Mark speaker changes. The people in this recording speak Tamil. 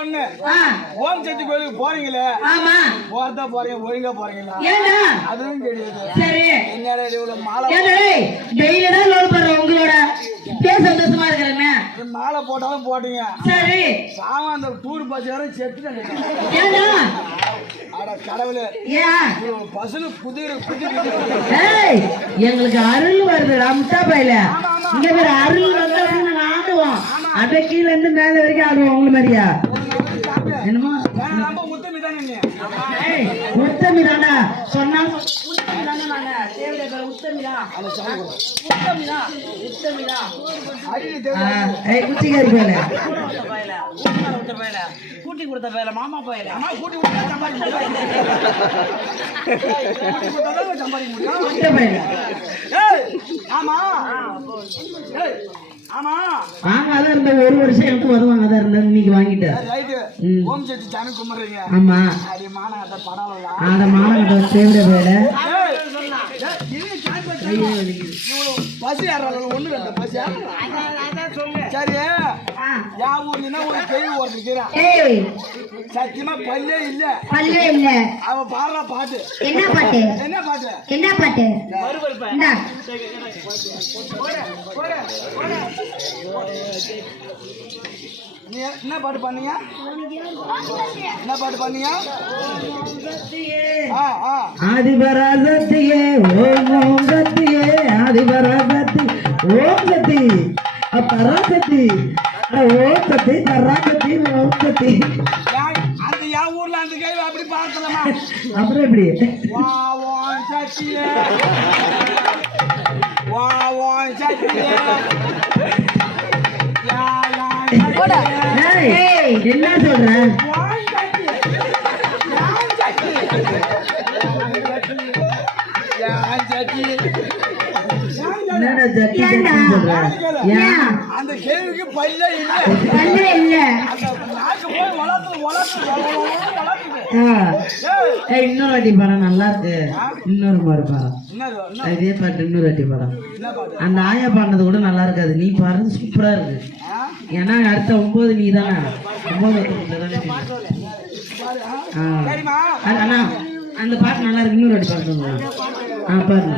Speaker 1: ஓம் சக்தி கோயிலுக்கு போறீங்களே?
Speaker 2: ஆமா.
Speaker 1: போறதா போறீங்க ஒழுங்கா போறீங்களா?
Speaker 2: ஏண்டா?
Speaker 1: அதுவும் கிடையாது
Speaker 2: சரி.
Speaker 1: என்னடா இவ்வளவு மாலை
Speaker 2: டெய்லி தான் லோடு பண்றோம் உங்களோட பேர் சந்தோஷமா இருக்கிறேன்னு
Speaker 1: மாலை போட்டாலும் போட்டீங்க.
Speaker 2: சரி.
Speaker 1: சாம அந்த டூர் பஸ் வர செத்து
Speaker 2: ஏண்டா?
Speaker 1: அட கடவுளே. பஸ்ஸுல புதிர்
Speaker 2: எங்களுக்கு அருள் வருதுடா முட்டா பையில. இங்க பேர் அருள் வந்து ஆடுவோம் அப்படியே கீழ இருந்து மேல வரைக்கும் ஆடுவோம் உங்களை மாதிரியா?
Speaker 1: உத்தமி தானே நீ
Speaker 2: ஏய், உத்தமி தானா சொன்னா? உத்தமி தானே நாங்க தேவடைய பேர் உத்தமி தான் உத்தமி தான் உத்தமி தான்
Speaker 1: அடியில்
Speaker 2: ஆ, ஏய் குச்சிக்காரி பேல
Speaker 3: விட்ட பயல, ஊர்க்கார விட்ட பயல, கூட்டி கொடுத்த பயல, மாமா பயல.
Speaker 1: கூட்டி விட்டா சம்பாதிக்க சம்பாதிக்க முடியும் ஆமா ஏய் ஆமா.
Speaker 2: வாங்க அதான் இருந்த ஒரு வருஷம் எனக்கு வருவாங்க அதான் இருந்த இன்னைக்கு வாங்கிட்டேன்.
Speaker 1: ஓம் சக்தி சாமி கும்பிடுறீங்க.
Speaker 2: ஆமா.
Speaker 1: அடி மாநகரத்தை படம்
Speaker 2: அத மானங்கிட்ட தேவடைய பேல
Speaker 1: பஸ் ஏறாங்க ஒண்ணு ரெண்டு ஊர்லன்னா ஒரு கேள்வி
Speaker 2: ஏய்.
Speaker 1: சத்தியமா பல்லே இல்ல.
Speaker 2: பல்லே இல்ல.
Speaker 1: அவ பாடுற பாட்டு.
Speaker 2: என்ன பாட்டு?
Speaker 1: என்ன பாட்டு?
Speaker 2: என்ன பாட்டு.
Speaker 1: நீ என்ன பாட்டு பண்ணீங்க என்ன பாட்டு பண்ணீங்க ஆ ஆ.
Speaker 2: ஆதிபராசக்தியே ஓம் சக்தியே ஆதிபராசக்தி ஓம் சக்தி. பராசக்தி. ஓம் சக்தி
Speaker 1: யா- அந்த யா ஊர்ல அந்த கேள்வி அப்படி பார்த்தலமா
Speaker 2: அப்புறம் எப்படி? என்ன சொல்ற? என்னடா ஜட்டி ஜட்டி சொல்ற? ஏன்?
Speaker 1: அந்த கேள்விக்கு பல்லே இல்ல.
Speaker 2: பல்லே இல்ல.
Speaker 1: அந்த நாக்கு போய் வளர்த்து வளர்த்து வளர்த்து
Speaker 2: ஆ.
Speaker 1: ஏய்.
Speaker 2: இன்னொரு வாட்டி படம் நல்லா இருக்கு. இன்னொரு மாதிரி படம் இதே பாட்டு இன்னொரு வாட்டி படம் அந்த ஆயா பாடினது கூட நல்லா இருக்காது. நீ பாடுறது சூப்பரா இருக்கு? ஏன்னா அடுத்த ஒன்பது நீ தானே? ஒன்பது அண்ணா, அந்த பாட்டு நல்லா இருக்கு. இன்னொரு வாட்டி பாட்டு பாருங்க